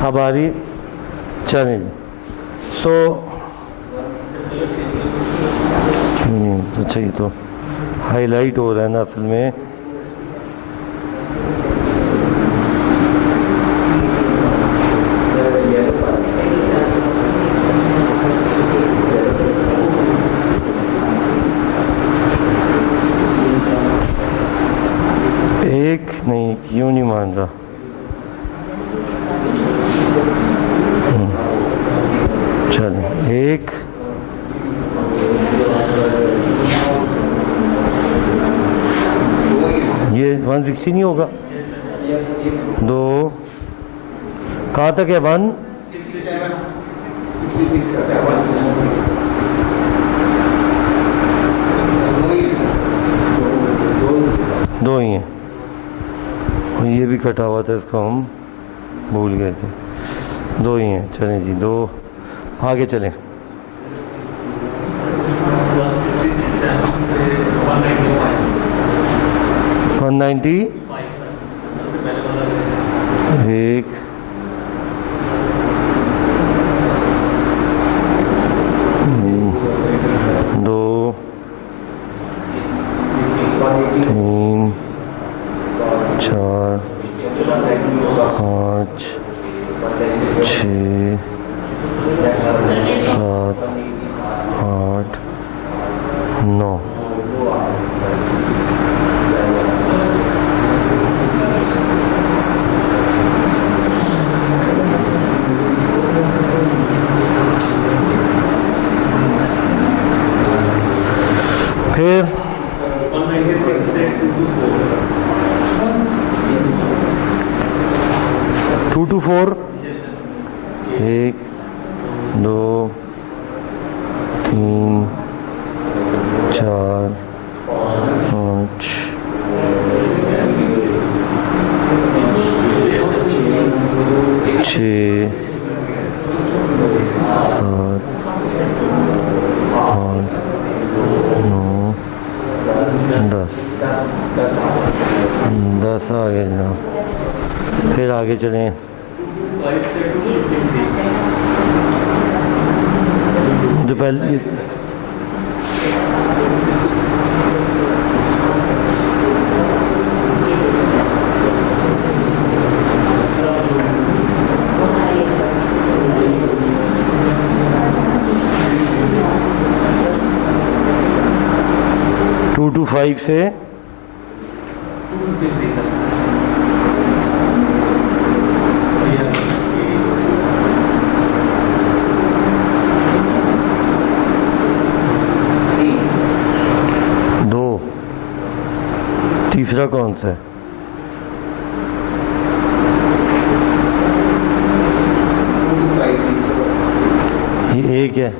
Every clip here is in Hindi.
अब आ रही चलें जी। सो अच्छा, ये तो हाईलाइट हो रहा है ना असल में। एक नहीं, क्यों नहीं मान रहा? चलें, एक ये 160 नहीं होगा। दो कहाँ तक है? 1 दो ही हैं और ये भी कटा हुआ था, इसको हम भूल गए थे। दो ही हैं, चलें जी, दो आगे चलें। 190 एक दो तीन चार पाँच छः सात आठ 9। फिर 196 से 2 to 4 एक दो तीन चार पाँच छः सात आठ 9 10 आ गए जनाब। फिर आगे चलें। 5 से 253 जो पहले 2 to 5 से 253 तक। दो, तीसरा कौन सा है? ये एक है।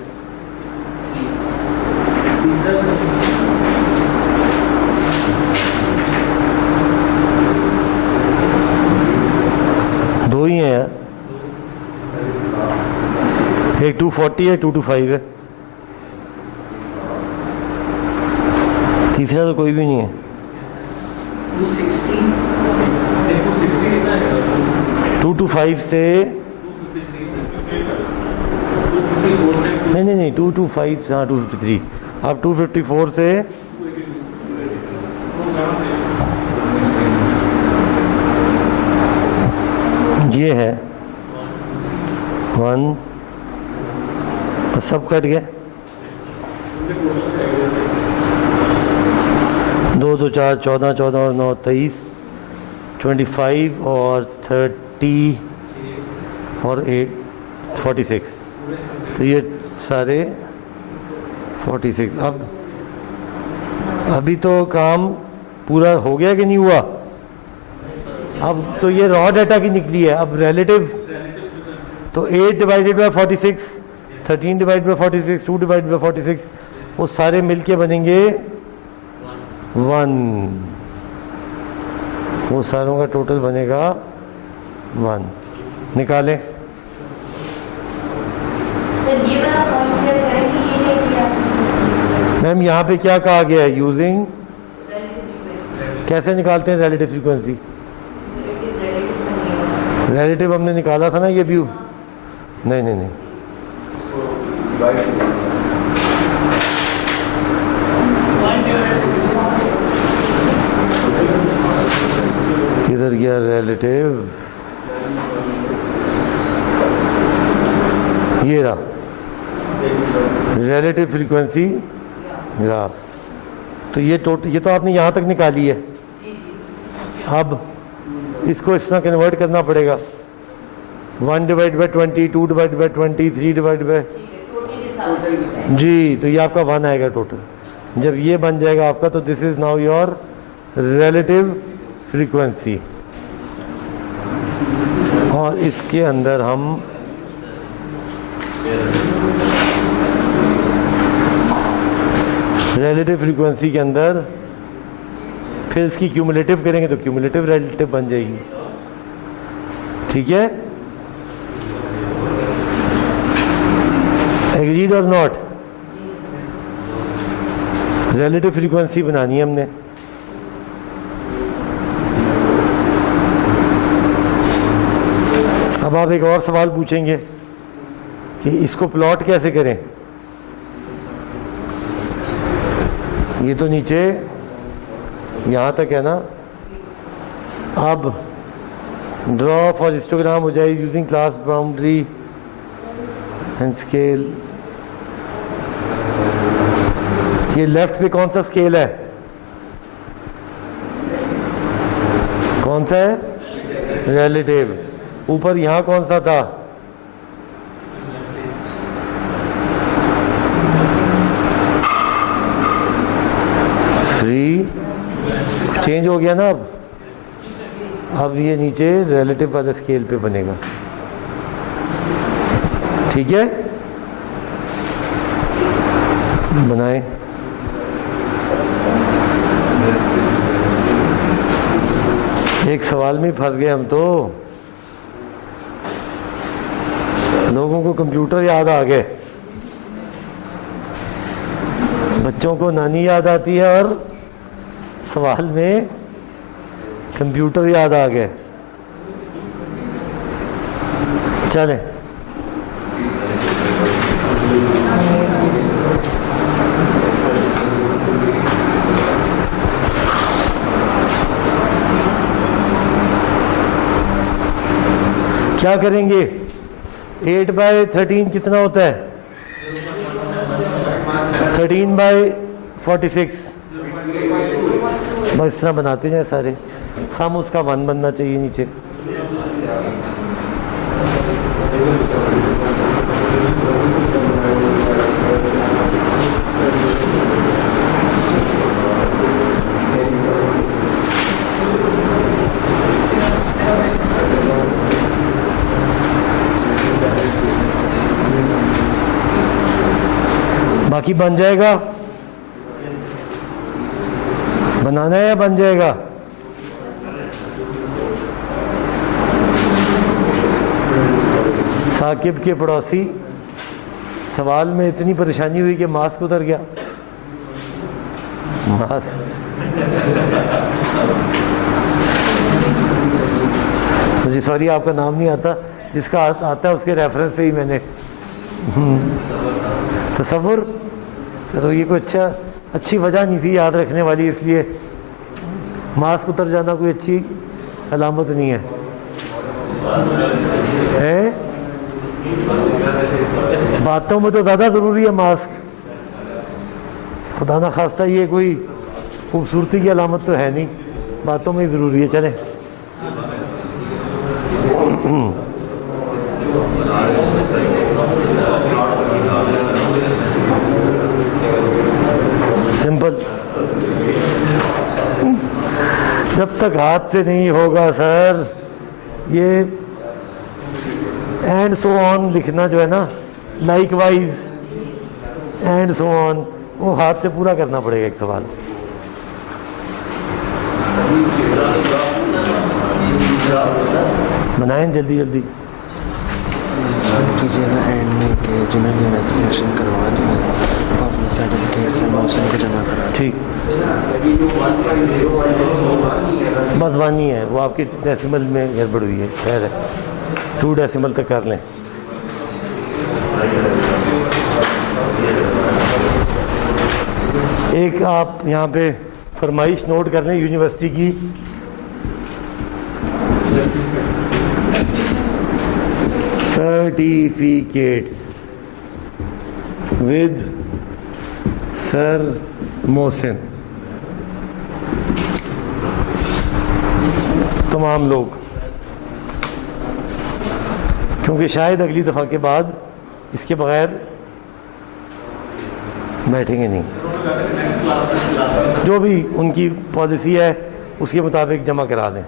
दो ही हैं यार, एक 240 है, 2 to 5 है, तीसरा तो कोई भी नहीं है। 2 to 5 से नहीं 2 to 5 से, हाँ 253। अब 254 से ये है 1, सब कट गया। 2 2 4 14 14 और 9 23 25 और 30 और 8 46। तो ये सारे 46। अब अभी तो काम पूरा हो गया कि नहीं हुआ? अब तो ये रॉ डाटा की निकली है। अब रिलेटिव तो 8 divided by 46, 13 divided by 46, 2 divided by 46, वो सारे मिलके बनेंगे 1। वो सारों का टोटल बनेगा 1। निकालें। मैम यहाँ पे क्या कहा गया है? यूजिंग, कैसे निकालते हैं रिलेटिव फ्रीक्वेंसी? रिलेटिव हमने निकाला था ना ये व्यू, नहीं नहीं नहीं, किधर गया रिलेटिव, ये रहा रिलेटिव फ्रीक्वेंसी ग्राफ। तो ये तो आपने यहाँ तक निकाली है। अब इसको इस तरह कन्वर्ट करना पड़ेगा, 1/20, 2/20, 3/20 जी, तो ये आपका 1 आएगा टोटल। जब ये बन जाएगा आपका, तो this is now your relative frequency. और इसके अंदर हम रिलेटिव फ्रीक्वेंसी के अंदर फिर इसकी क्यूमुलेटिव करेंगे तो क्यूमुलेटिव रिलेटिव बन जाएगी। ठीक है, एग्रीड और नॉट? रिलेटिव फ्रीक्वेंसी बनानी है हमने। अब आप एक और सवाल पूछेंगे कि इसको प्लॉट कैसे करें। ये तो नीचे यहाँ तक है ना। अब ड्रॉ फॉर हिस्टोग्राम हो जाए using class boundary and scale. ये लेफ्ट पे कौन सा स्केल है, कौन सा है? रिलेटिव। ऊपर यहाँ कौन सा था? फ्री। चेंज हो गया ना। अब ये नीचे रिलेटिव वाले स्केल पे बनेगा। ठीक है, बनाएं। एक सवाल में फंस गए हम तो। लोगों को कंप्यूटर याद आ गए, बच्चों को नानी याद आती है और सवाल में कंप्यूटर याद आ गए। चलें, क्या करेंगे? 8/13 कितना होता है? 13/46। बस इस तरह बनाते जाए सारे। हम उसका 1 बनना चाहिए नीचे। बाकी बन जाएगा, बनाना है या बन जाएगा? साकिब के पड़ोसी, सवाल में इतनी परेशानी हुई कि मास्क उतर गया। मास्क मुझे सॉरी आपका नाम नहीं आता, जिसका आता है उसके रेफरेंस से ही मैंने तसव्वुर। चलो ये कोई अच्छी वजह नहीं थी याद रखने वाली, इसलिए मास्क उतर जाना कोई अच्छी अलामत नहीं है, बातों में तो ज़्यादा ज़रूरी है मास्क। खुदा ना खास्ता ये कोई खूबसूरती की अलामत तो है नहीं, बातों में ही ज़रूरी है। चलें, सिंपल। जब तक हाथ से नहीं होगा सर, ये एंड सो ऑन लिखना जो है ना, like wise and so on, वो हाथ से पूरा करना पड़ेगा एक सवाल। बनाएं जल्दी जल्दी। कीजिएगा एंड में कि जिन्होंने वैक्सीनेशन करवा दी है और सर्टिफिकेट्स हैं मोहसिन को जमा करा। ठीक, बस वानी है वो आपकी डेसिमल में गड़बड़ हुई है, खैर है 2 डेसिमल तक कर लें। एक आप यहाँ पे फरमाइश नोट कर लें यूनिवर्सिटी की, सर्टिफिकेट्स विद सर मोहसिन, तमाम लोग, क्योंकि शायद अगली दफ़ा के बाद इसके बगैर बैठेंगे नहीं। जो भी उनकी पॉलिसी है उसके मुताबिक जमा करा दें।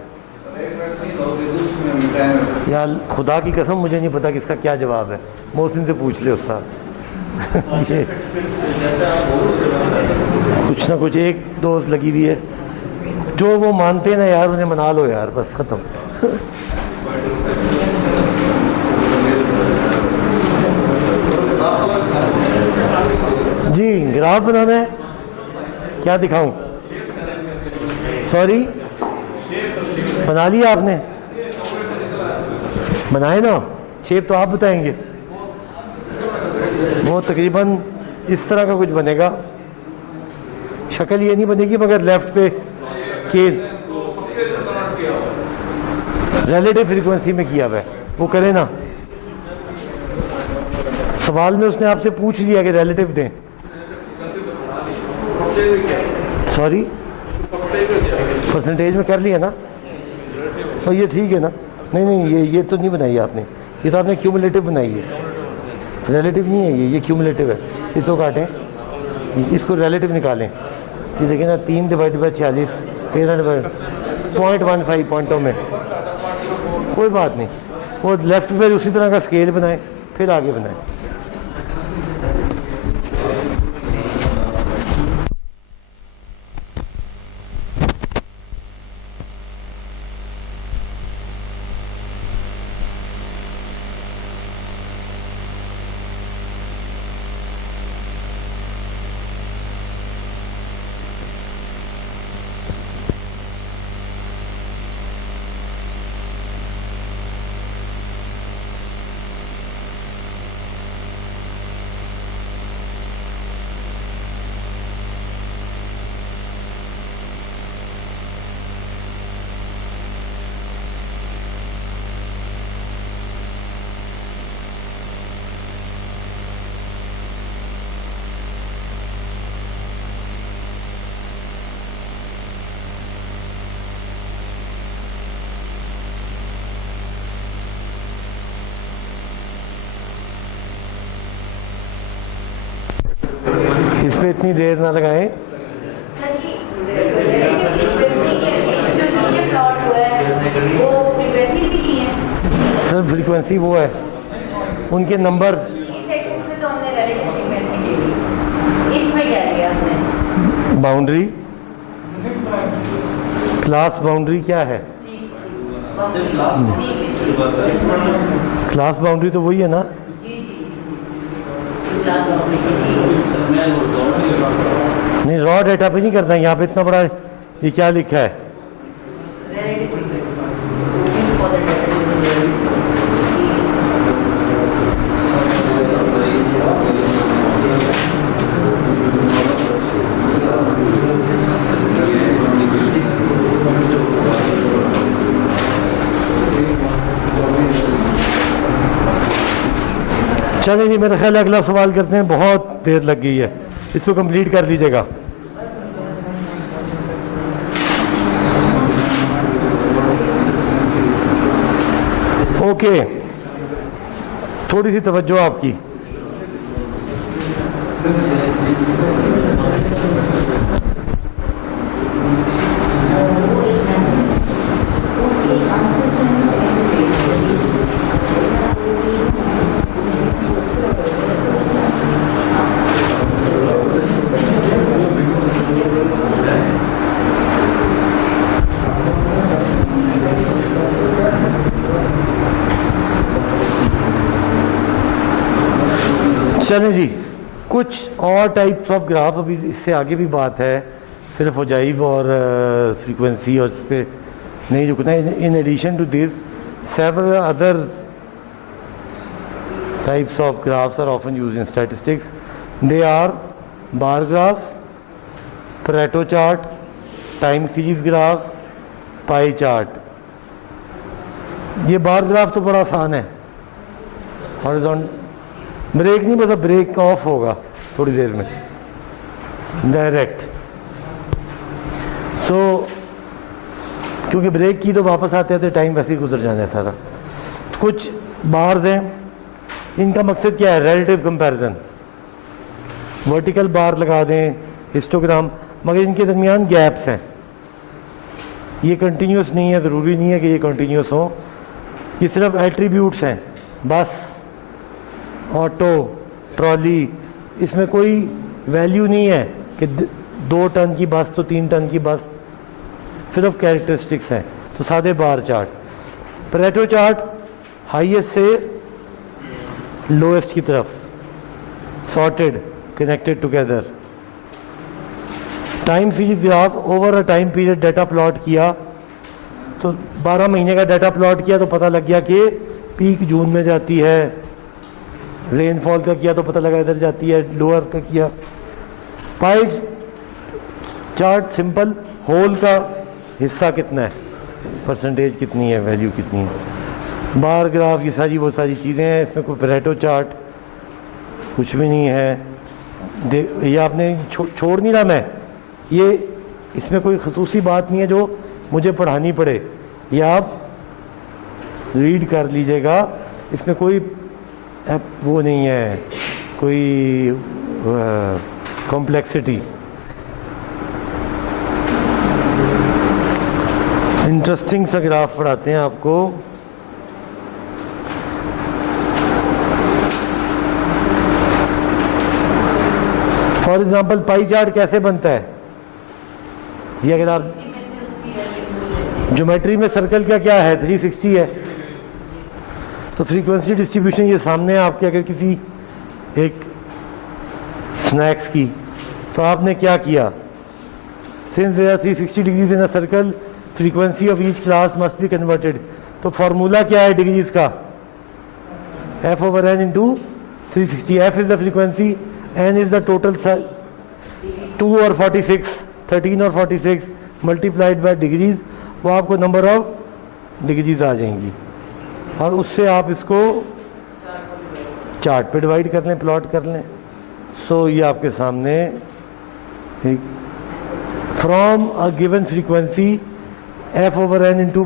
यार खुदा की कसम मुझे नहीं पता कि इसका क्या जवाब है, मोहसिन से पूछ ले उसका। ये कुछ ना कुछ एक दोस्त लगी हुई है, जो वो मानते ना यार उन्हें मना लो यार, बस ख़त्म। जी ग्राफ बनाना है, क्या दिखाऊं? सॉरी, बना लिया आपने? बनाए ना, शेप तो आप बताएंगे। वो तकरीबन इस तरह का कुछ बनेगा, शक्ल ये नहीं बनेगी मगर लेफ्ट पे स्केल रिलेटिव फ्रीक्वेंसी में किया हुआ है, वो करे ना। सवाल में उसने आपसे पूछ लिया कि रिलेटिव दें। सॉरी, परसेंटेज में कर लिया ना, तो ये ठीक है ना? नहीं नहीं, ये तो नहीं बनाई आपने, ये तो आपने क्यूमुलेटिव बनाई है, रिलेटिव नहीं है ये क्यूमुलेटिव है। इसको काटें, इसको रिलेटिव निकालें, ये देखें ना 3 डिवाइडेड बाई 46 0.15 पॉइंटों में, कोई बात नहीं। वो लेफ्ट में उसी तरह का स्केल बनाए, फिर आगे बनाए। इस पे इतनी देर ना लगाएं। सर ये फ्रीक्वेंसी के जो नीचे प्लॉट हुआ है वो फ्रीक्वेंसी की नहीं है सर, फ्रीक्वेंसी वो है, उनके नंबर। इस एक्सिस में तो हमने रिलेटिव फ्रीक्वेंसी ली थी, इसमें क्या लिया हमने? बाउंड्री, क्लास बाउंड्री क्या है? क्लास बाउंड्री तो वही है ना? नहीं, रॉ डेटा पे नहीं करना, यहाँ पे इतना बड़ा ये क्या लिखा है? चलिए जी, मेरा ख्याल है अगला सवाल करते हैं, बहुत देर लग गई है, इसको कंप्लीट कर लीजिएगा। ओके, थोड़ी सी तवज्जो आपकी। चलें जी, कुछ और टाइप्स ऑफ ग्राफ, अभी इससे आगे भी बात है, सिर्फ ओजाइव और फ्रीक्वेंसी और इस पर नहीं रुकना. In addition to this several other types of graphs are often used in statistics. They are bar graph, Pareto chart, time series graph, pie chart. ये बार ग्राफ तो बड़ा आसान है. हॉरिजॉन्टल ब्रेक नहीं, मतलब ब्रेक ऑफ होगा थोड़ी देर में डायरेक्ट. सो क्योंकि ब्रेक की तो वापस आते आते टाइम वैसे ही गुजर जाना है सारा. कुछ बार्स हैं, इनका मकसद क्या है? Relative comparison. वर्टिकल बार लगा दें, हिस्टोग्राम, मगर इनके दरमियान गैप्स हैं. ये कंटिन्यूस नहीं है, ज़रूरी नहीं है कि ये कंटिन्यूस हो. ये सिर्फ एट्रीब्यूट्स हैं बस. ऑटो, ट्रॉली, इसमें कोई वैल्यू नहीं है कि 2 टन की बस तो 3 टन की बस, सिर्फ कैरेक्टरिस्टिक्स हैं. तो सादे bar chart. Pareto chart highest से लोएस्ट की तरफ, sorted, connected together. Time series graph, over a time period data plot किया, तो 12 महीने का डाटा प्लॉट किया तो पता लग गया कि पीक जून में जाती है. रेनफॉल का किया तो पता लगा इधर जाती है. लोअर का किया. पाई चार्ट सिंपल, होल का हिस्सा कितना है, परसेंटेज कितनी है, वैल्यू कितनी है. बार ग्राफ, ये सारी वो सारी चीज़ें हैं. इसमें कोई परेटो चार्ट कुछ भी नहीं है. ये आपने छोड़ नहीं रहा मैं, ये इसमें कोई खसूसी बात नहीं है जो मुझे पढ़ानी पड़े. ये आप रीड कर लीजिएगा. इसमें कोई वो नहीं है, कोई कॉम्प्लेक्सिटी. इंटरेस्टिंग सा ग्राफ पढ़ाते हैं आपको. फॉर एग्जाम्पल पाई चार्ट कैसे बनता है? ये अगर आप ज्योमेट्री में सर्कल का क्या है, 360 है. तो फ्रीक्वेंसी डिस्ट्रीब्यूशन ये सामने है आपके. अगर किसी एक स्नैक्स की, तो आपने क्या किया? Since there are 360 degrees in a circle, frequency of each class must be converted. तो फॉर्मूला क्या है डिग्रीज का? f over n into 360. f is the frequency, n is the total 2 और 46, 13 और 46 मल्टीप्लाइड बाय डिग्रीज. वो आपको नंबर ऑफ डिग्रीज आ जाएंगी और उससे आप इसको चार्ट पे डिवाइड कर लें, प्लॉट कर लें. सो ये आपके सामने from a given frequency f over n into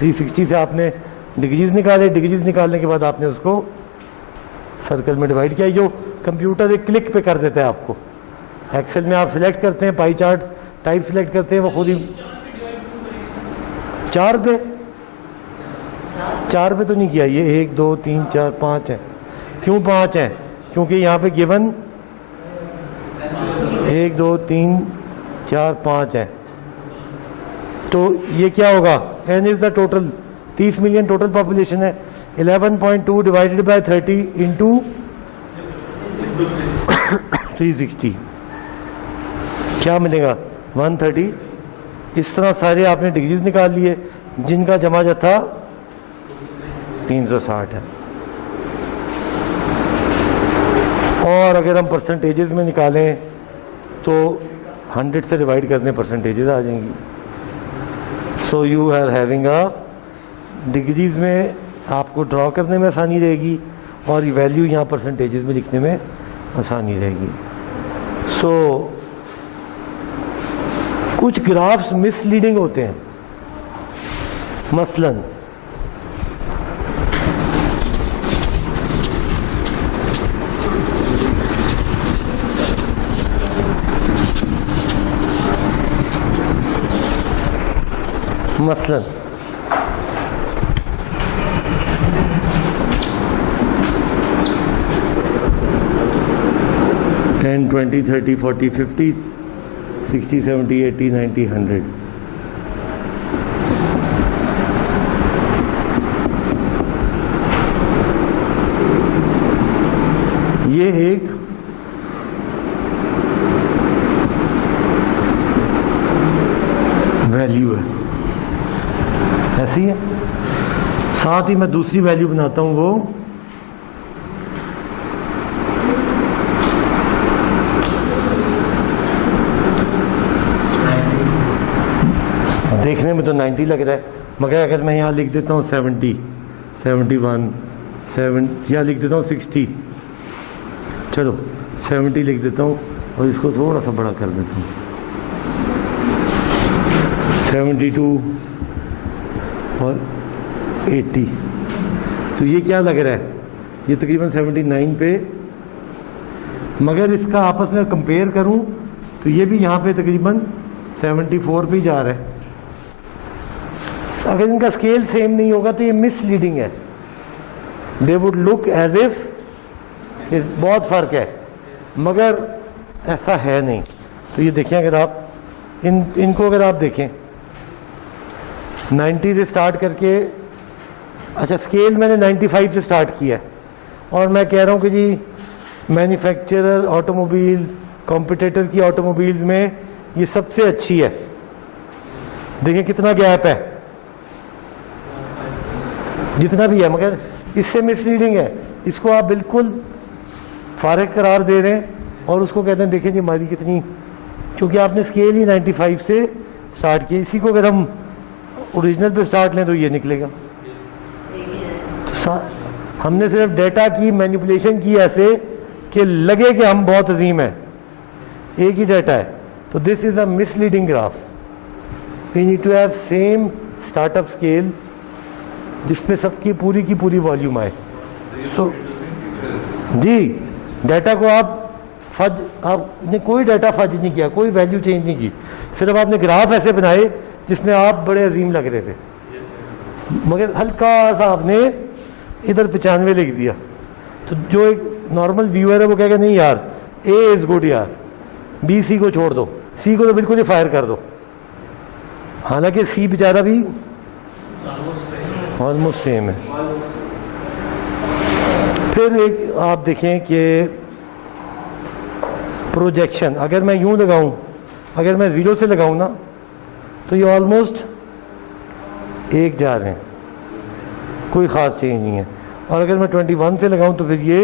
360 से आपने डिग्रीज निकाले. डिग्रीज निकालने के बाद आपने उसको सर्कल में डिवाइड किया. जो कंप्यूटर एक क्लिक पे कर देता है आपको. एक्सेल में आप सिलेक्ट करते हैं, पाई चार्ट टाइप सिलेक्ट करते हैं, वो खुद ही 4 पे तो नहीं किया. ये 1 2 3 4 5 है. क्यों 5 है? क्योंकि यहाँ पे गिवन 1 2 3 4 5 है. तो ये क्या होगा? n is the total, 30 million total population है. 11.2 डिवाइडेड बाय 30 इंटू 360 क्या मिलेगा? 130. इस तरह सारे आपने डिग्रीज निकाल लिए जिनका जमा जत्था 360 है. और अगर हम परसेंटेजेस में निकालें तो 100 से डिवाइड करने परसेंटेजेस आ जाएंगी. So you are having a, degrees में आपको ड्रॉ करने में आसानी रहेगी और वैल्यू यहाँ परसेंटेजेस में लिखने में आसानी रहेगी. सो कुछ ग्राफ्स मिसलीडिंग होते हैं. मसलन मसलन 10, 20, 30, 40, 50, 60, 70, 80, 90, 100. ये एक ऐसी है। साथ ही मैं दूसरी वैल्यू बनाता हूँ, वो देखने में तो 90 लग रहा है, मगर अगर मैं यहाँ लिख देता हूँ 70, 71, 7, यहाँ लिख देता हूँ 60, चलो 70 लिख देता हूँ और इसको थोड़ा सा बड़ा कर देता हूँ, 72 और 80। तो ये क्या लग रहा है, ये तकरीबन 79 पे, मगर इसका आपस में कंपेयर करूं तो ये भी यहाँ पे तकरीबन 74 पे जा रहा है। अगर इनका स्केल सेम नहीं होगा तो ये मिसलीडिंग है, they would look as if बहुत फर्क है, मगर ऐसा है नहीं। तो ये देखें, अगर आप इनको अगर आप देखें 90 से स्टार्ट करके, अच्छा स्केल मैंने 95 से स्टार्ट किया है और मैं कह रहा हूँ कि जी मैन्युफैक्चरर ऑटोमोबाइल कॉम्पिटिटर की ऑटोमोबाइल्स में ये सबसे अच्छी है। देखिए कितना गैप है, जितना भी है, मगर इससे मिसलीडिंग है। इसको आप बिल्कुल फारिग करार दे रहे हैं और उसको कहते हैं देखिए जी हमारी कितनी, क्योंकि आपने स्केल ही 95 से स्टार्ट किया। इसी को अगर हम ओरिजिनल पे स्टार्ट लें तो ये निकलेगा। तो हमने सिर्फ डेटा की मैनिपुलेशन की ऐसे कि लगे कि हम बहुत अजीम हैं, एक ही डेटा है। तो this is a misleading graph. We need to have same startup scale जिसमें सबकी पूरी की पूरी वॉल्यूम आए। तो जी डेटा को आपने कोई डाटा फज नहीं किया, कोई वैल्यू चेंज नहीं की, सिर्फ आपने ग्राफ ऐसे बनाए जिसमें आप बड़े अजीम लग रहे थे, मगर हल्का सा आपने इधर 95 लिख दिया। तो जो एक नॉर्मल व्यूअर है वो कहेगा नहीं यार ए इज गुड यार, बी सी को छोड़ दो, सी को तो बिल्कुल ही फायर कर दो, हालांकि सी बेचारा भी ऑलमोस्ट सेम है। फिर एक आप देखें कि प्रोजेक्शन, अगर मैं यूं लगाऊं, अगर मैं 0 से लगाऊं ना तो ये ऑलमोस्ट एक जा रहे हैं, कोई ख़ास चेंज नहीं है। और अगर मैं 21 से लगाऊं तो फिर ये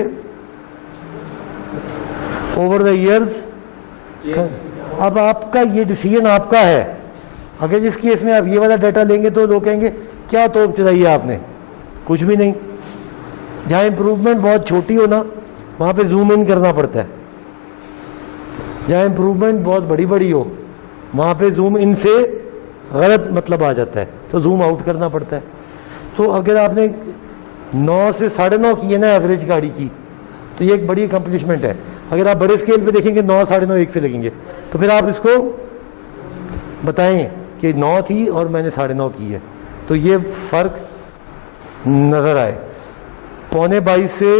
ओवर द ईयर्स। अब आपका ये डिसीजन आपका है। अगर जिस केस में आप ये वाला डाटा लेंगे तो लोग कहेंगे क्या तोप चलाई है आपने, कुछ भी नहीं। जहाँ इम्प्रूवमेंट बहुत छोटी हो ना वहाँ पे जूम इन करना पड़ता है, जहाँ इम्प्रूवमेंट बहुत बड़ी बड़ी हो वहाँ पे जूम इन से गलत मतलब आ जाता है, तो जूम आउट करना पड़ता है। तो अगर आपने 9 से 9.5 की है ना एवरेज गाड़ी की, तो ये एक बड़ी अकम्पलिशमेंट है। अगर आप बड़े स्केल पे देखेंगे 9, 9.5, 1 से लगेंगे, तो फिर आप इसको बताएं कि 9 थी और मैंने 9.5 की है, तो ये फ़र्क नज़र आए। 22.25 से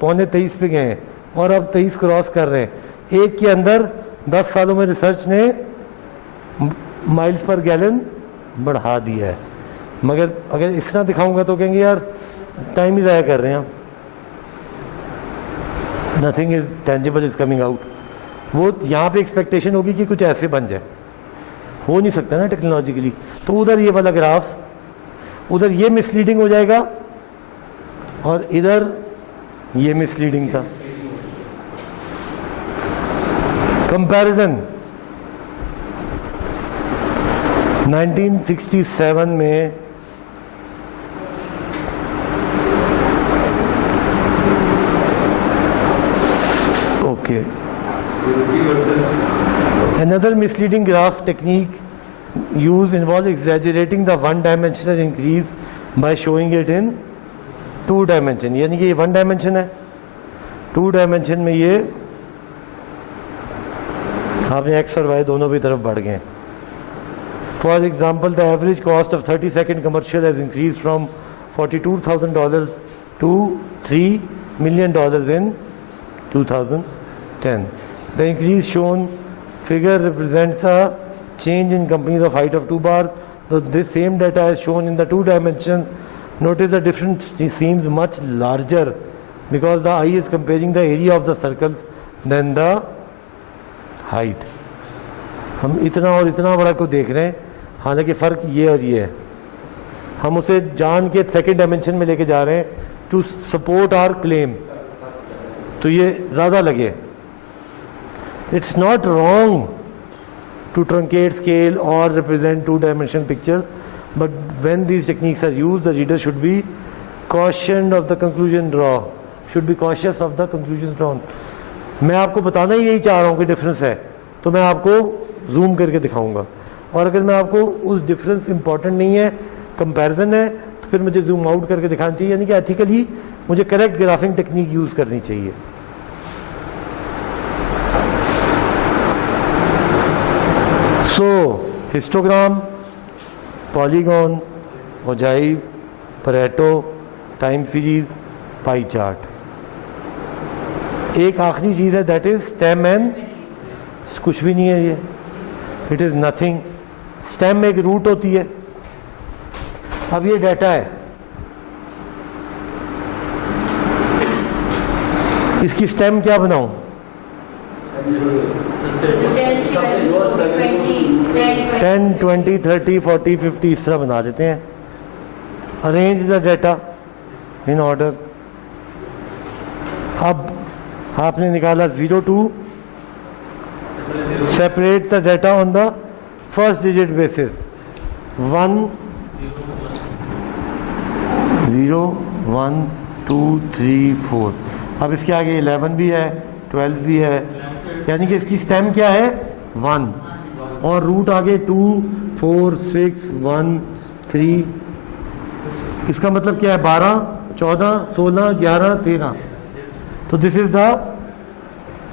23.5 पे गए हैं और अब 23 क्रॉस कर रहे हैं। एक के अंदर 10 सालों में रिसर्च ने माइल्स पर गैलन बढ़ा दिया है, मगर अगर इस तरह दिखाऊंगा तो कहेंगे यार टाइम ही ज़ाया कर रहे हैं, nothing is tangible is coming out. वो यहाँ पे एक्सपेक्टेशन होगी कि कुछ ऐसे बन जाए, हो नहीं सकता ना टेक्नोलॉजिकली। तो उधर ये वाला ग्राफ, उधर ये मिसलीडिंग हो जाएगा और इधर ये मिसलीडिंग था। कंपैरिजन 1967 में okay, another misleading graph technique used involves exaggerating the one-dimensional increase by showing it in 2 dimension। यानी कि ये 1 dimension है, 2 dimension में ये आपने x और y दोनों भी तरफ बढ़ गए। For example, the average cost of 30-second commercial has increased from $42,000 to $3 million in 2010. The increase shown figure represents a change in companies of height of 2 bars. This same data is shown in the 2 dimension. Notice the difference seems much larger because the eye is comparing the area of the circles than the height. हम इतना और इतना बड़ा को देख रहे हैं, हालांकि फ़र्क ये और ये है। हम उसे जान के सेकेंड डायमेंशन में लेके जा रहे हैं टू सपोर्ट आवर क्लेम, तो ये ज़्यादा लगे. It's not wrong to truncate scale or represent two-dimensional pictures, but when these techniques are used, the reader should be cautioned of the conclusion drawn, should be cautious of the conclusions drawn. मैं आपको बताना ही यही चाह रहा हूँ कि डिफरेंस है, तो मैं आपको जूम करके दिखाऊंगा, और अगर मैं आपको उस डिफरेंस इंपॉर्टेंट नहीं है, कंपैरिजन है, तो फिर मुझे जूम आउट करके दिखाना चाहिए, यानी कि एथिकली मुझे करेक्ट ग्राफिंग टेक्निक यूज़ करनी चाहिए. So, histogram, polygon, ogive, Pareto, time series, pie chart. एक आखिरी चीज़ है, दैट इज स्टेम एंड, कुछ भी नहीं है ये, इट इज़ नथिंग. स्टेम एक रूट होती है. अब ये डाटा है, इसकी स्टेम क्या बनाऊं? 10, 20, 30, 40, 50 इस तरह बना देते हैं. Arrange the data in order. अब आपने निकाला 0 to separate the data on the first digit basis. 1 0 1 2 3 4. अब इसके आगे 11 भी है, 12 भी है, यानी कि इसकी स्टेम क्या है? 1, और रूट आगे 2 4 6 1 3. इसका मतलब क्या है? 12 14 16 11 13. तो दिस इज द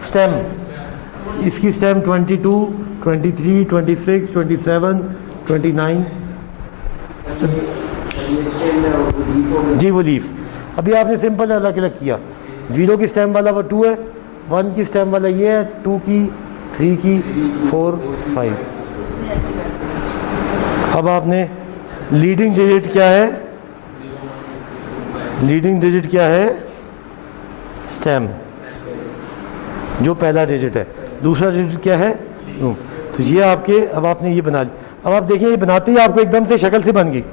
स्टेम. इसकी स्टेम 22 23 26 27 29. जी वो लीफ. अभी आपने सिंपल अलग अलग किया. 0 की स्टेम वाला वो 2 है, 1 की स्टेम वाला ये है, 2 की 3 की 4 5. अब आपने लीडिंग डिजिट क्या है? लीडिंग डिजिट क्या है? स्टेम, जो पहला डिजिट है. दूसरा डिजिट क्या है? तो ये आपके, अब आपने ये बना लिया. अब आप देखिए ये बनाते ही आपको एकदम से शक्ल से बन गई.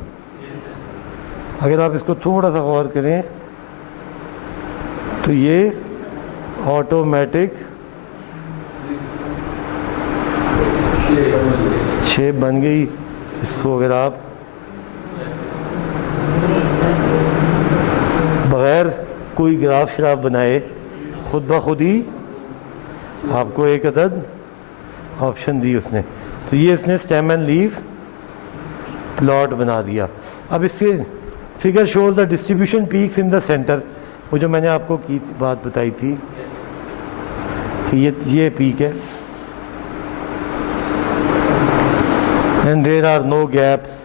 अगर आप इसको थोड़ा सा गौर करें तो ये ऑटोमेटिक शेप बन गई. इसको अगर आप बगैर कोई ग्राफ श्राफ बनाए खुद ब खुद ही आपको एक अदद ऑप्शन दी उसने, तो ये इसने स्टेम एंड लीफ प्लॉट बना दिया. अब इससे figure shows the distribution peaks in the centre. वो जो मैंने आपको की बात बताई थी कि ये पीक है, and there are no gaps.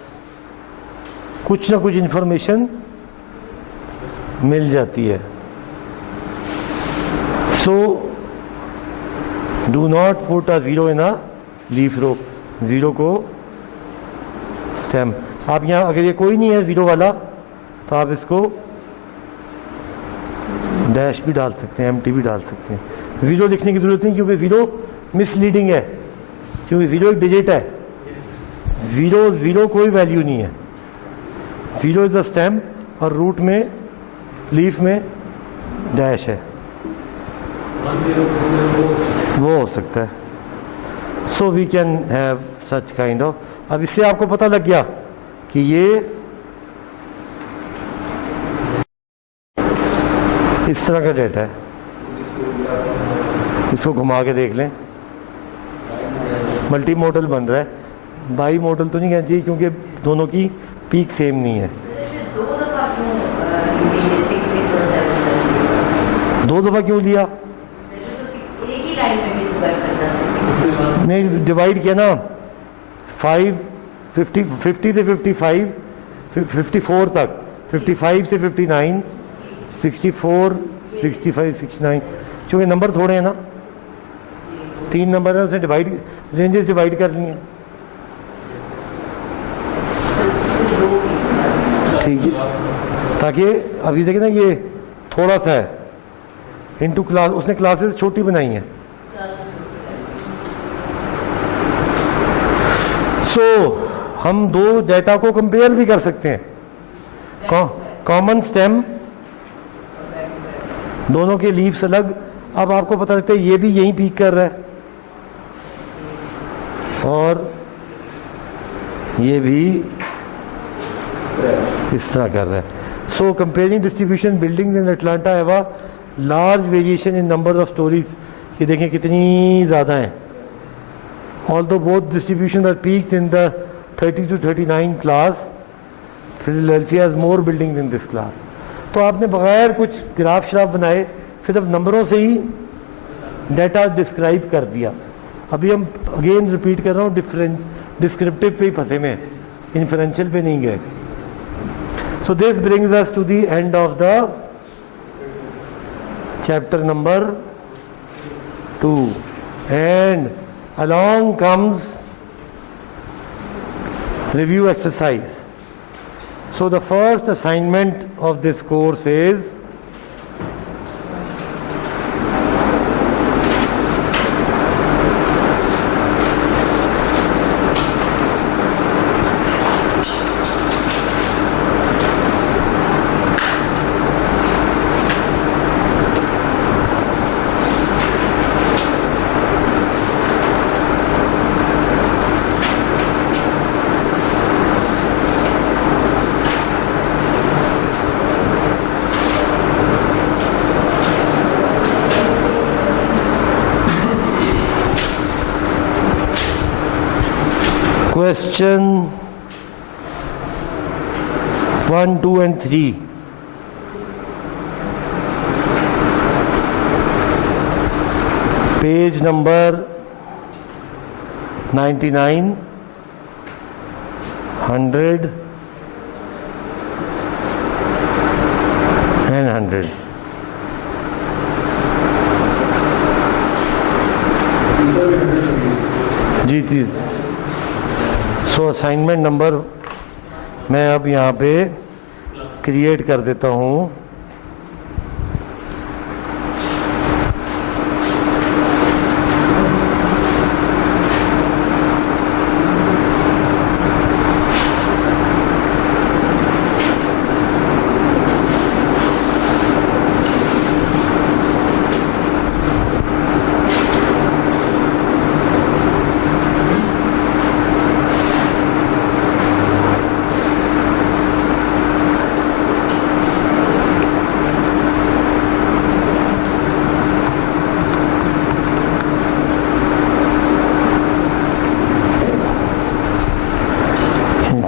कुछ ना कुछ इंफॉर्मेशन मिल जाती है. So do not put a 0 in a leaf row. 0 को स्टेम. आप यहाँ अगर ये कोई नहीं है 0 वाला, तो आप इसको डैश भी डाल सकते हैं, एम्प्टी भी डाल सकते हैं. 0 लिखने की जरूरत नहीं, क्योंकि 0 मिसलीडिंग है, क्योंकि 0 एक डिजिट है. 0 कोई वैल्यू नहीं है. 0 इज द स्टेम, और रूट में लीफ में डैश है, वो हो सकता है. So we can have such kind of. अब इससे आपको पता लग गया कि ये इस तरह का डेटा है. इसको घुमा के देख लें, मल्टी मॉडल बन रहा है. बाई मॉडल तो नहीं कहना चाहिए, क्योंकि दोनों की पीक सेम नहीं है. 2 दफ़ा क्यों लिया? एक ही लाइन में भी कर सकता. नहीं, डिवाइड किया ना. 50 से 55, 54 तक, 55 से 59, 64, 65, 69, क्योंकि नंबर थोड़े हैं ना, 3 नंबर है, उसे डिवाइड, रेंजेस डिवाइड कर ली हैं. ठीक है, ताकि अभी देखें ना ये थोड़ा सा है इनटू क्लास. उसने क्लासेस छोटी बनाई हैं. सो हम 2 डाटा को कंपेयर भी कर सकते हैं. कॉमन स्टेम, दोनों के लीव्स अलग। अब आपको पता लगता है ये भी यहीं पीक कर रहा है और ये भी इस तरह कर रहा है। So comparing distribution buildings in Atlanta have a large variation in number of storeys. ये देखें कितनी ज़्यादा हैं। Although both distribution are peaked in the 30 to 39 class, Philadelphia has more buildings in this class. तो आपने बगैर कुछ ग्राफ श्राफ बनाए सिर्फ नंबरों से ही डाटा डिस्क्राइब कर दिया। अभी हम अगेन रिपीट कर रहा हूँ, डिस्क्रिप्टिव पे ही फंसे में, इन्फ्रेंशियल पे नहीं गए। So this brings us to the end of the chapter number 2 and along comes review exercise. So the first assignment of this course is question 1, 2 and 3. Page number 99, 100 and 100. जी जी। सो असाइनमेंट नंबर मैं अब यहाँ पे क्रिएट कर देता हूँ।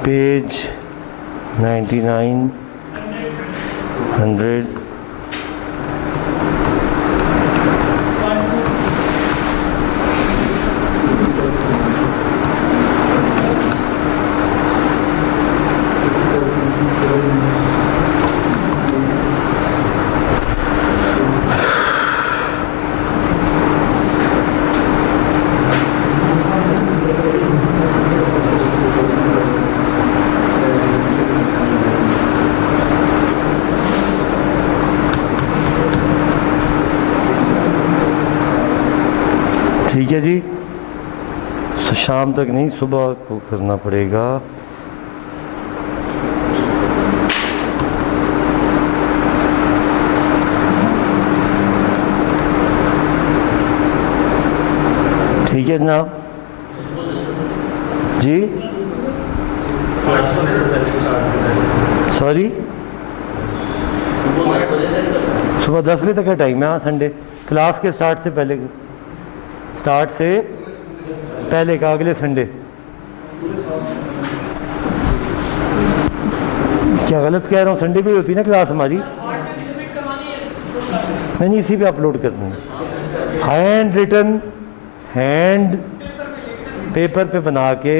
Page 99, 100, ठीक है जी। तो शाम तक नहीं, सुबह को करना पड़ेगा। ठीक है जनाब जी। सॉरी, सुबह 10 बजे तक का टाइम है। हाँ, संडे क्लास के स्टार्ट से पहले का अगले संडे। क्या गलत कह रहा हूँ? संडे पे होती है ना क्लास हमारी। नहीं, इसी पे अपलोड करनी है। हैंड रिटन, हैंड पेपर पे बना के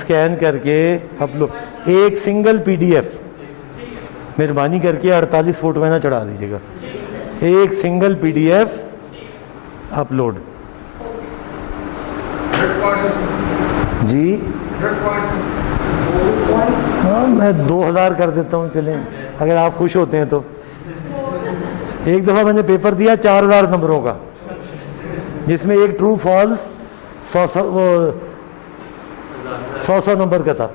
स्कैन करके अपलोड। एक सिंगल पीडीएफ मेहरबानी करके 48 फोटो में ना चढ़ा दीजिएगा। एक सिंगल पीडीएफ अपलोड जी। हाँ, मैं 2000 कर देता हूँ, चलें अगर आप खुश होते हैं तो। एक दफ़ा मैंने पेपर दिया 4000 नंबरों का, जिसमें एक ट्रू फॉल्स 100 नंबर का था।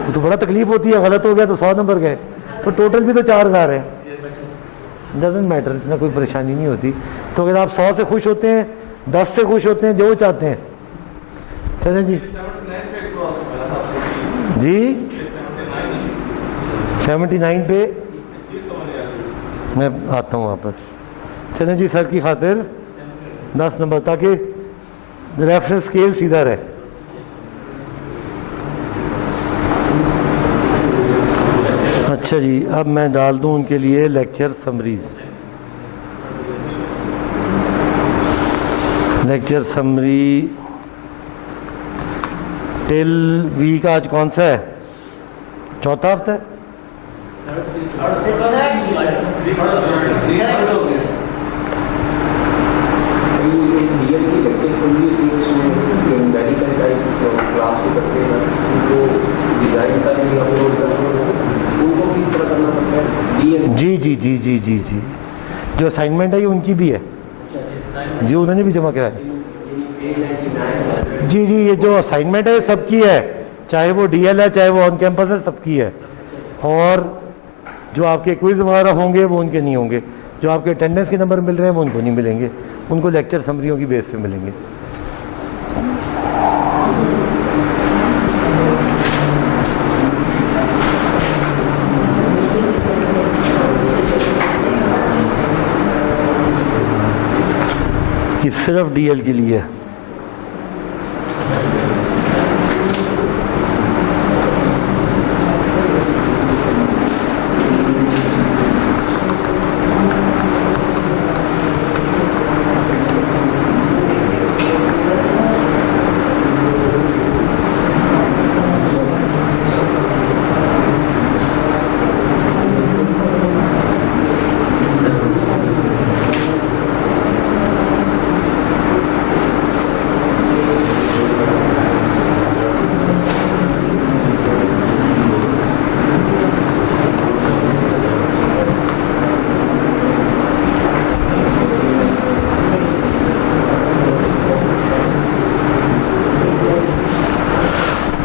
वो तो बड़ा तकलीफ होती है, गलत हो गया तो 100 नंबर गए, तो टोटल भी तो 4000 है। डजेंट मैटर, इतना कोई परेशानी नहीं होती। तो अगर आप 100 से खुश होते हैं, 10 से खुश होते हैं, जो वो चाहते हैं। चलें जी जी 79 पे मैं आता हूँ वापस। चलें जी, सर की खातिर 10 नंबर, ताकि रेफरेंस स्केल सीधा रहे। अच्छा जी, अब मैं डाल दूं उनके लिए lecture summaries. Lecture summary till week आज कौन सा है? चौथा हफ्ता है। जी जी जी जी जी जी जो असाइनमेंट है ये उनकी भी है जी, उन्होंने भी जमा कराया। जी जी, ये जो असाइनमेंट है सबकी है, चाहे वो डीएल है चाहे वो ऑन कैंपस है, सबकी है। और जो आपके क्विज वगैरह होंगे वो उनके नहीं होंगे, जो आपके अटेंडेंस के नंबर मिल रहे हैं वो उनको नहीं मिलेंगे, उनको लेक्चर समरियों की बेस पे मिलेंगे। ये सिर्फ डीएल के लिए है।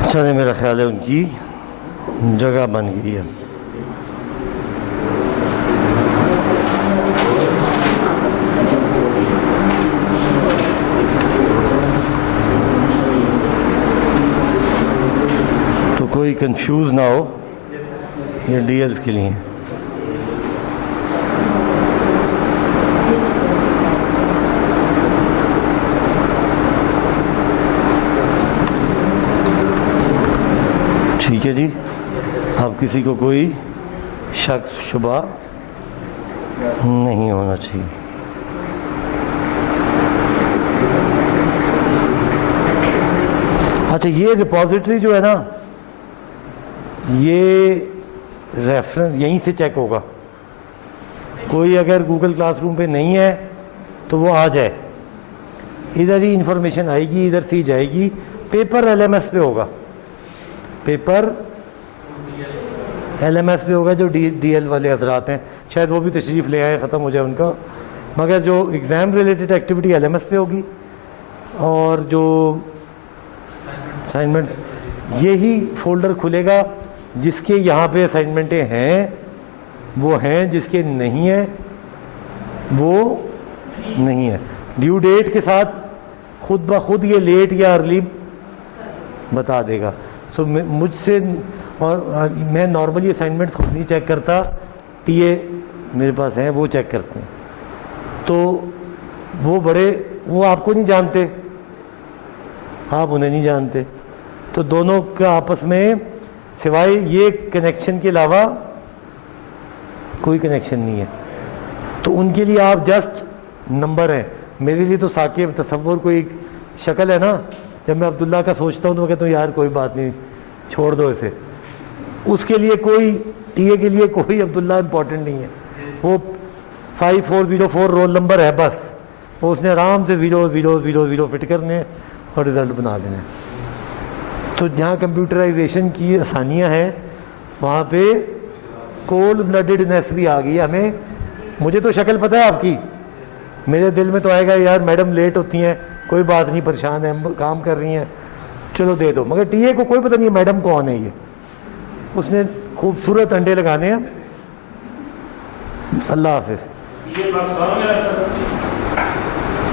चले, मेरा ख्याल है उनकी जगह बन गई है। तो कोई कंफ्यूज ना हो, ये डीएल्स के लिए। ठीक है जी, अब किसी को कोई शक शुबा नहीं होना चाहिए। अच्छा, ये रिपॉजिटरी जो है ना, ये रेफरेंस यहीं से चेक होगा। कोई अगर गूगल क्लासरूम पे नहीं है तो वो आ जाए, इधर ही इंफॉर्मेशन आएगी, इधर से ही जाएगी। पेपर एलएमएस पे होगा, पेपर एलएमएस पे होगा। जो डीएल वाले हजरात हैं शायद वो भी तशरीफ़ ले आए, ख़त्म हो जाए उनका, मगर जो एग्ज़ाम रिलेटेड एक्टिविटी एलएमएस पे होगी। और जो असाइनमेंट, यही फोल्डर खुलेगा जिसके यहाँ पे असाइनमेंटें हैं वो हैं, जिसके नहीं है वो नहीं है। ड्यू डेट के साथ खुद ब खुद ये लेट या अर्ली बता देगा। सो मुझसे, और मैं नॉर्मली असाइनमेंट्स खुद नहीं चेक करता, टीए मेरे पास हैं वो चेक करते हैं। तो वो आपको नहीं जानते, आप उन्हें नहीं जानते, तो दोनों का आपस में सिवाय ये कनेक्शन के अलावा कोई कनेक्शन नहीं है। तो उनके लिए आप जस्ट नंबर हैं। मेरे लिए तो साकिब तसव्वुर कोई शक्ल है ना, जब मैं अब्दुल्ला का सोचता हूँ तो मैं कहता हूँ यार कोई बात नहीं, छोड़ दो इसे। उसके लिए कोई, टीए के लिए कोई अब्दुल्ला इंपॉर्टेंट नहीं है। वो 5404 रोल नंबर है बस, वो उसने आराम से 0000 फिट करने और रिज़ल्ट बना देने। तो जहाँ कंप्यूटराइजेशन की आसानियाँ हैं वहाँ पे कोल्ड ब्लडेडनेस भी आ गई हमें। मुझे तो शक्ल पता है आपकी, मेरे दिल में तो आएगा यार मैडम लेट होती हैं, कोई बात नहीं, परेशान है, काम कर रही हैं, चलो दे दो। मगर टीए को कोई पता नहीं मैडम कौन है ये, उसने खूबसूरत अंडे लगाने हैं। अल्लाह हाफिज।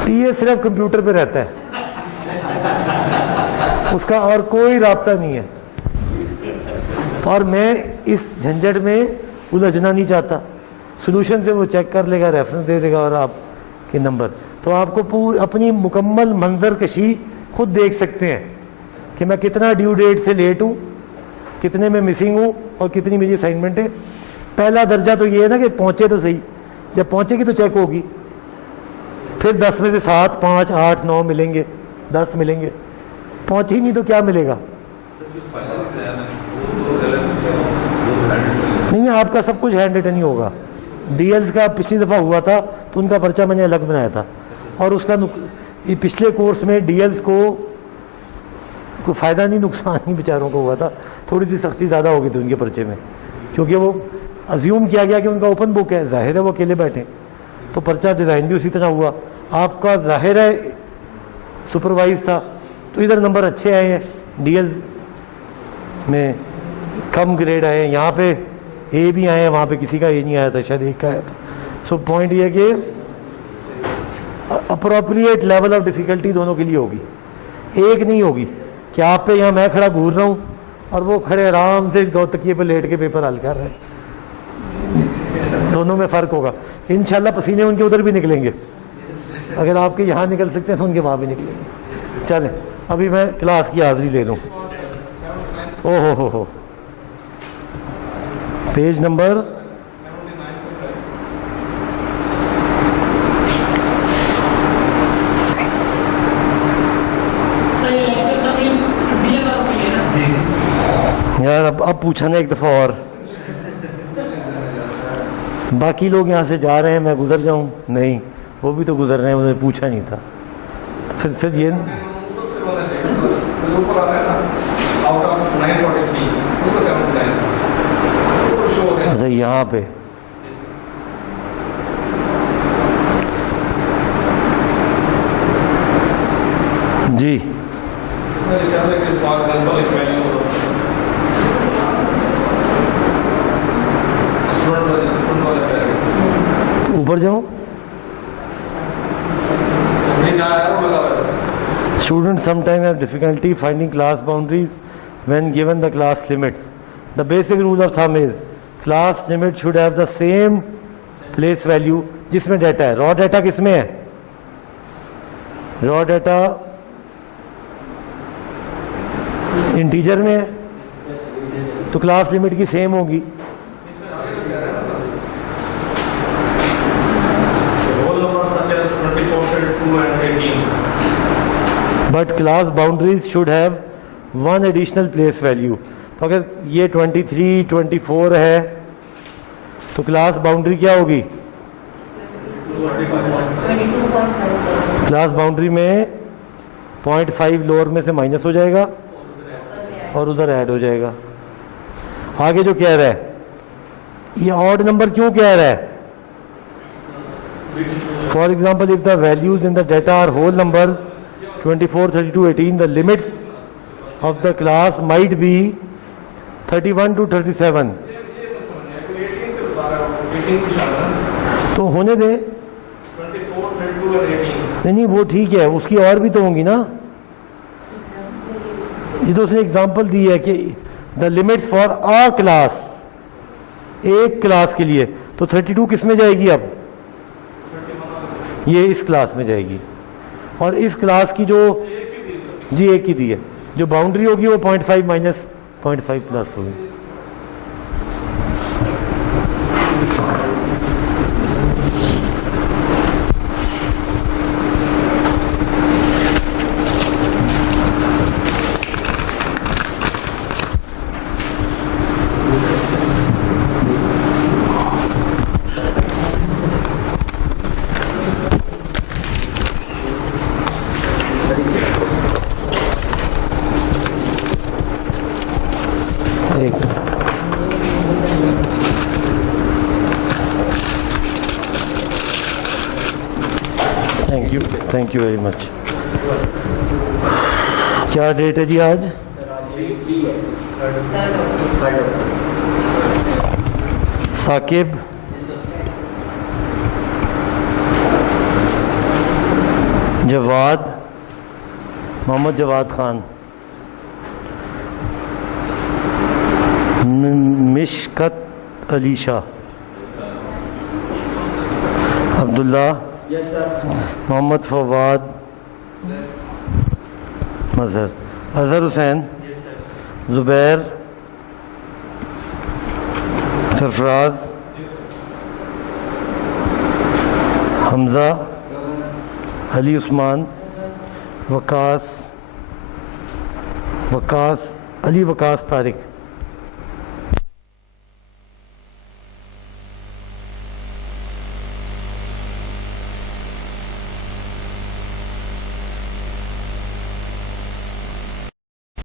टीए सिर्फ कंप्यूटर पे रहता है, उसका और कोई राब्ता नहीं है। और मैं इस झंझट में उलझना नहीं चाहता। सोल्यूशन से वो चेक कर लेगा, रेफरेंस दे देगा और आपके नंबर। तो आपको पूरी अपनी मुकम्मल मंजर कशी खुद देख सकते हैं कि मैं कितना ड्यू डेट से लेट हूँ, कितने में मिसिंग हूँ और कितनी मेरी असाइनमेंट है। पहला दर्जा तो ये है ना कि पहुँचे तो सही, जब पहुँचेगी तो चेक होगी। फिर 10 में से 7, 5, 8, 9 मिलेंगे, 10 मिलेंगे। पहुँची नहीं तो क्या मिलेगा? नहीं, आपका सब कुछ हैंड रिटन ही होगा। डीएल्स का पिछली दफ़ा हुआ था तो उनका पर्चा मैंने अलग बनाया था, और उसका ये पिछले कोर्स में डीएल्स को कोई फ़ायदा नहीं, नुकसान नहीं बेचारों को हुआ था। थोड़ी सी सख्ती ज़्यादा हो गई थी उनके पर्चे में, क्योंकि वो अज्यूम किया गया कि उनका ओपन बुक है, जाहिर है वो अकेले बैठे, तो पर्चा डिज़ाइन भी उसी तरह हुआ। आपका जाहिर है सुपरवाइज था, तो इधर नंबर अच्छे आए हैं, डीएल्स में कम ग्रेड आए हैं। यहाँ पे ए भी आए हैं, वहाँ पे किसी का ए नहीं आया था, शायद एक का आया था। सो पॉइंट ये कि अप्रोप्रिएट लेवल ऑफ डिफ़िकल्टी दोनों के लिए होगी, एक नहीं होगी कि आप पे यहाँ मैं खड़ा घूर रहा हूँ और वो खड़े आराम से दो तकिए पे लेट के पेपर हल कर रहे हैं। दोनों में फ़र्क होगा। इंशाल्लाह पसीने उनके उधर भी निकलेंगे, अगर आपके यहाँ निकल सकते हैं तो उनके वहाँ भी निकलेंगे। चलें, अभी मैं क्लास की हाज़िरी ले लूँ। ओ हो पेज नंबर 7। यार अब पूछा ना एक दफ़ा और, बाकी लोग यहाँ से जा रहे हैं, मैं गुजर जाऊँ? नहीं, वो भी तो गुजर रहे हैं, मुझे पूछा नहीं था। तो फिर से ये अच्छा यहाँ पे जी ऊपर जाऊँ? Students sometimes have difficulty finding class boundaries when given the class limits. The basic rule of thumb is class limit should have the same place value जिसमें डेटा है। रॉ डेटा किसमें है? रॉ डेटा इंटीजर में है, तो क्लास लिमिट की सेम होगी। But class boundaries should have one additional place value. तो अगर ये 23, 24 है तो क्लास बाउंड्री क्या होगी? क्लास बाउंड्री में 0.5 लोअर में से माइनस हो जाएगा और उधर ऐड हो जाएगा। आगे जो कह रहा है, ये ऑड नंबर क्यों कह रहा है? For example, if the values in the data are whole number 24, 32, 18, the limits of the class might be 31 to 37. तो होने दे, 24, 32 और 18। नहीं वो ठीक है, उसकी और भी तो होंगी ना। ये तो उसने एग्जांपल दी है कि the limits for a class, एक क्लास के लिए। तो 32 किस में जाएगी? अब ये इस क्लास में जाएगी, और इस क्लास की जो जी एक की दी है, जो बाउंड्री होगी वो 0.5 माइनस 0.5 प्लस होगी। Thank you very much. क्या डेट है जी आज? साकिब, जवाद, मोहम्मद जवाद खान, मिशकत अली शाह, अब्दुल्ला, मोहम्मद फवाद मजहर, अजहर हुसैन, जुबैर, सरफराज, हमज़ा, अली उस्मान, वकास, अली वकास तारिक,